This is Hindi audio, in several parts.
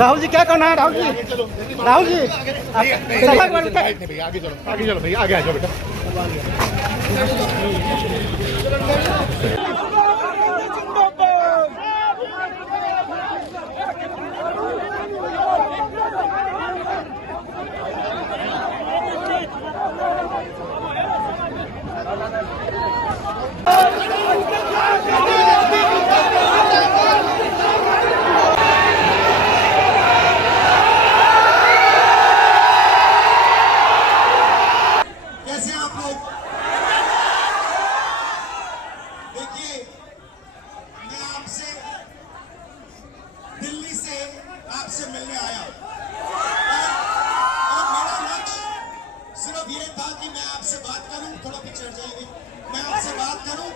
राहुल जी क्या करना है? राहुल जी, राहुल जी आगे चलो भैया, आगे आ जाओ बेटा। कैसे आप लोग? देखिए, मैं आपसे दिल्ली से आपसे मिलने आया और मेरा लक्ष्य सिर्फ ये था कि मैं आपसे बात करूं, थोड़ा पीछे हट जाएंगे, मैं आपसे बात करूं,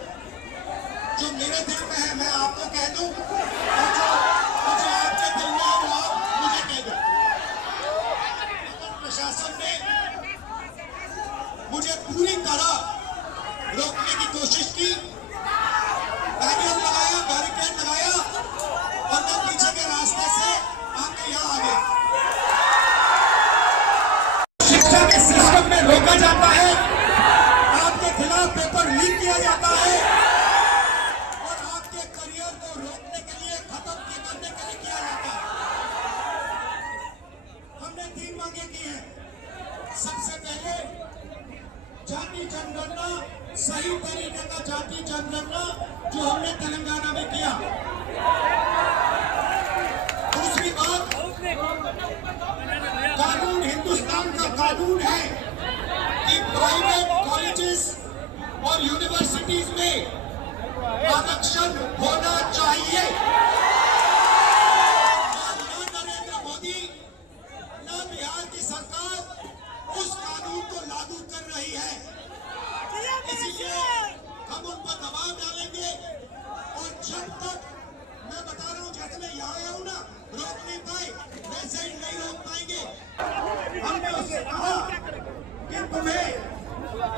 जो मेरे दिल में है मैं आपको कह दूं, और जो आपके दिल में है वो आप मुझे कह दो। प्रशासन ने मुझे पूरी तरह रोकने की कोशिश की, बैरियर लगाया, बैरिकेड लगाया और मैं पीछे के रास्ते से आके यहाँ आ गया। शिक्षा के सिस्टम में रोका जाता है, आपके खिलाफ पेपर लीक किया जाता है और आपके करियर को रोकने के लिए, खत्म करने के लिए किया जाता है। हमने 3 मांगे की हैं। सबसे पहले जाति जनगणना, सही तरीके का जाति जनगणना जो हमने तेलंगाना में किया। दूसरी बात, कानून, हिंदुस्तान का कानून है कि प्राइवेट कॉलेजेस और यूनिवर्सिटीज में आरक्षण होना चाहिए। न नरेंद्र मोदी, न बिहार की सरकार उस कानून को लागू कर रही है, इसीलिए हम उन पर दबाव डालेंगे। और जब तक, मैं बता रहा हूं, जैसे मैं यहाँ आया हूं ना, रोक नहीं पाए, वैसे ही नहीं रोक पाएंगे। हमने उससे कहा कि तुम्हें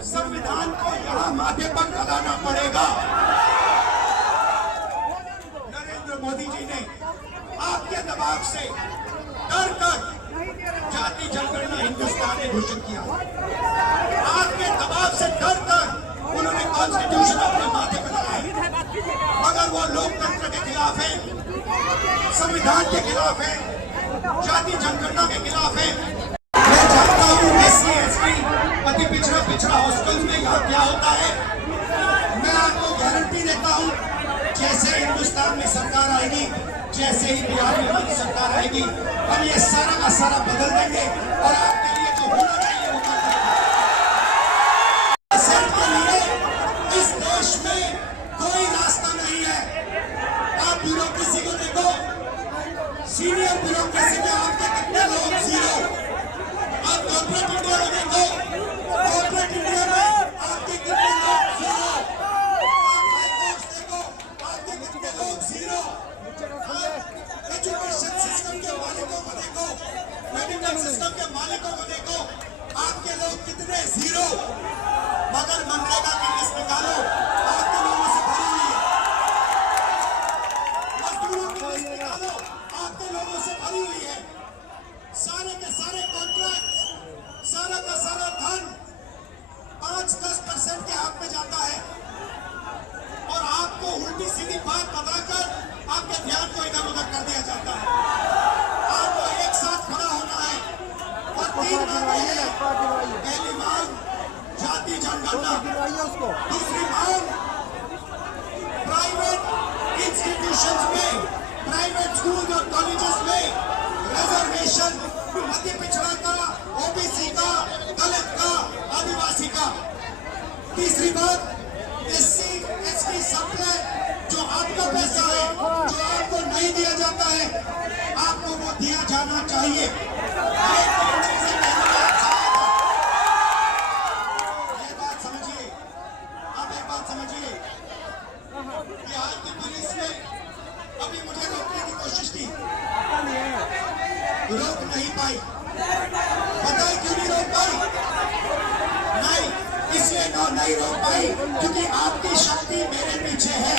संविधान को यहाँ माथे पर लगाना पड़ेगा। नरेंद्र मोदी जी ने आपके दबाव से डर कर जाति जनगणना हिंदुस्तान ने घोषित किया। आपके दबाव से डर कर उन्होंने कॉन्स्टिट्यूशन अपने माथे पर लगाया, मगर वो लोकतंत्र के खिलाफ है, संविधान के खिलाफ है, जाति जनगणना के खिलाफ है। मैं जानता हूँ SC ST अति पिछड़ा हॉस्टल में यहाँ क्या होता है। मैं आपको गारंटी देता हूँ, जैसे हिंदुस्तान में सरकार आएगी, जैसे ही बिहार में हमारी सरकार आएगी, हम ये सारा का सारा बदल देंगे और आपके लिए जो होना चाहिए वो कर देंगे। के लिए इस देश में कोई रास्ता नहीं है। आप ब्यूरोक्रेसी को देखो, सीनियर ब्यूरोक्रेसी में आपके कितने लोग? 0। आप कॉर्पोरेट इंडिया में देखो, कॉर्पोरेट इंडिया में आपके कितने लोग? 0। आप हाईकोर्ट देखो, आपके कितने लोग? 0। एजुकेशन सिस्टम के मालिकों को देखो, मेडिकल सिस्टम के मालिकों को देखो, आपके लोग कितने? 0। मगर मनरेगा की लिस्ट निकालो, आपके लोगों से भरी हुई है। मजदूरों की लिस्ट निकालो, आपके लोगों से भरी हुई है। सारे के सारे कॉन्ट्रैक्ट, सारा का सारा धन 5-10% के हाथ में जाता है और आपको उल्टी सीधी बात बताकर आपके ध्यान को इधर उधर कर दिया जाता है। आपको एक साथ खड़ा होना है और 3 मांगे हैं। पहली मांग जाति जनगणना, दूसरी मांग प्राइवेट इंस्टीट्यूशंस में, प्राइवेट स्कूल और कॉलेजेस में रिजर्वेशन, अति पिछड़ा का, OBC का, दलित का, आदिवासी का। तीसरी बात, SC ST सप्लाई, जो आपका पैसा है, जो आपको नहीं दिया जाता है, आपको वो दिया जाना चाहिए। ये बात समझिए। आप एक बात समझिए, बिहार की पुलिस ने अभी मुझे रोकने की कोशिश की, रोक नहीं पाई। पता है क्यों नहीं रोक पाई? नहीं, इसलिए नहीं रोक पाई क्योंकि आपकी शक्ति मेरे पीछे है।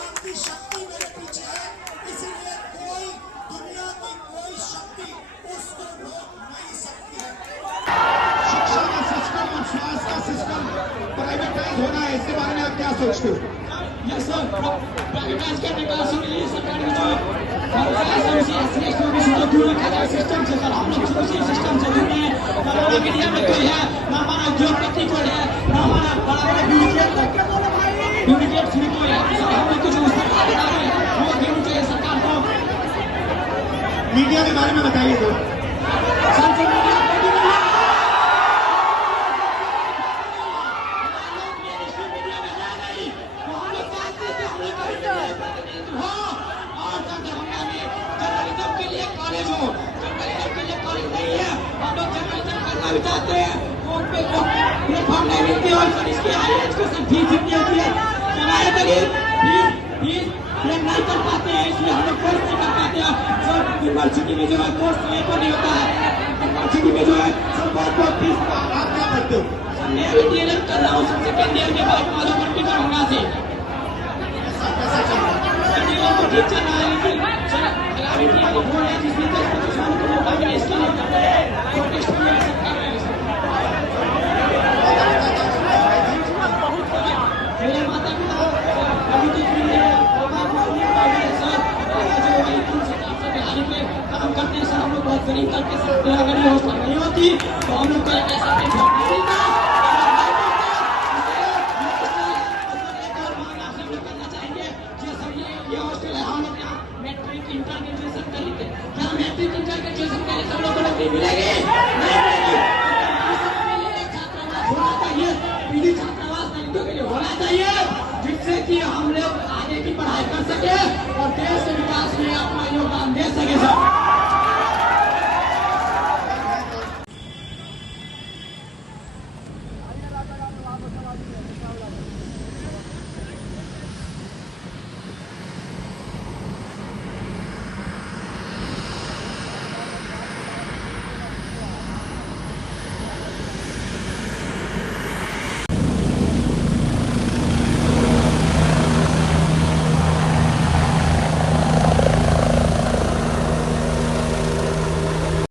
आपकी शक्ति मेरे होना है, इसके बारे में आप क्या सोचते हो? यस सर, प्राइवेटाइज करने का शुरू ये सरकार की जो सिस्टम से सर हम लोग शुरू से सिस्टम से जुड़े हैं। हमारा मीडिया में कोई है ना, हमारा उद्योगपति कोई है ना, हमारा बड़ा बड़ा ब्यूरोक्रेट भी कोई है। सर हम लोग कुछ उस सरकार है वो देनी चाहिए सरकार को। मीडिया के बारे में बताइए तो। चाहते हैं वोट पे प्लेटफॉर्म नहीं मिलती और इसकी हाई एजुकेशन फीस जितनी होती है हमारे गरीब फीस नहीं कर पाते हैं, इसलिए हम लोग कोर्स नहीं कर पाते हैं। सर यूनिवर्सिटी में जो है कोर्स समय पर नहीं होता है, यूनिवर्सिटी में जो है सब बहुत फीस। आप क्या पढ़ते हो? मैं अभी DLED कर रहा हूँ सेकेंड ईयर के बाद माधोपुर की दरभंगा से। कैसा चल रहा है? DLED तो ठीक चल रहा है लेकिन सर अभी DLED हो रहा है जिसमें 10-25 साल को मौका मिले इसके लिए प्रोटेस्ट में सरकार है। मेरे माता पिता अभी तो काम करते हैं सर, हम लोग बहुत गरीब करके सकते हैं। अगर ये हॉस्टल नहीं होती तो हम लोग कह सकते हैं करना चाहेंगे कि सर ये हॉस्टल है, हम लोग यहाँ मैट्रिक इंटर ग्रेजुएशन करेंगे, यहाँ मैट्रिक इंटर ग्रेजुएशन करें सब लोगों को नौकरी मिलेगी नहीं मिलेगी। छात्रावास होना चाहिए, पीढ़ी छात्रावास लड़कियों के लिए होना चाहिए जिससे कि हम लोग आगे की पढ़ाई कर सके और देश के विकास में अपना योगदान दे सके सर।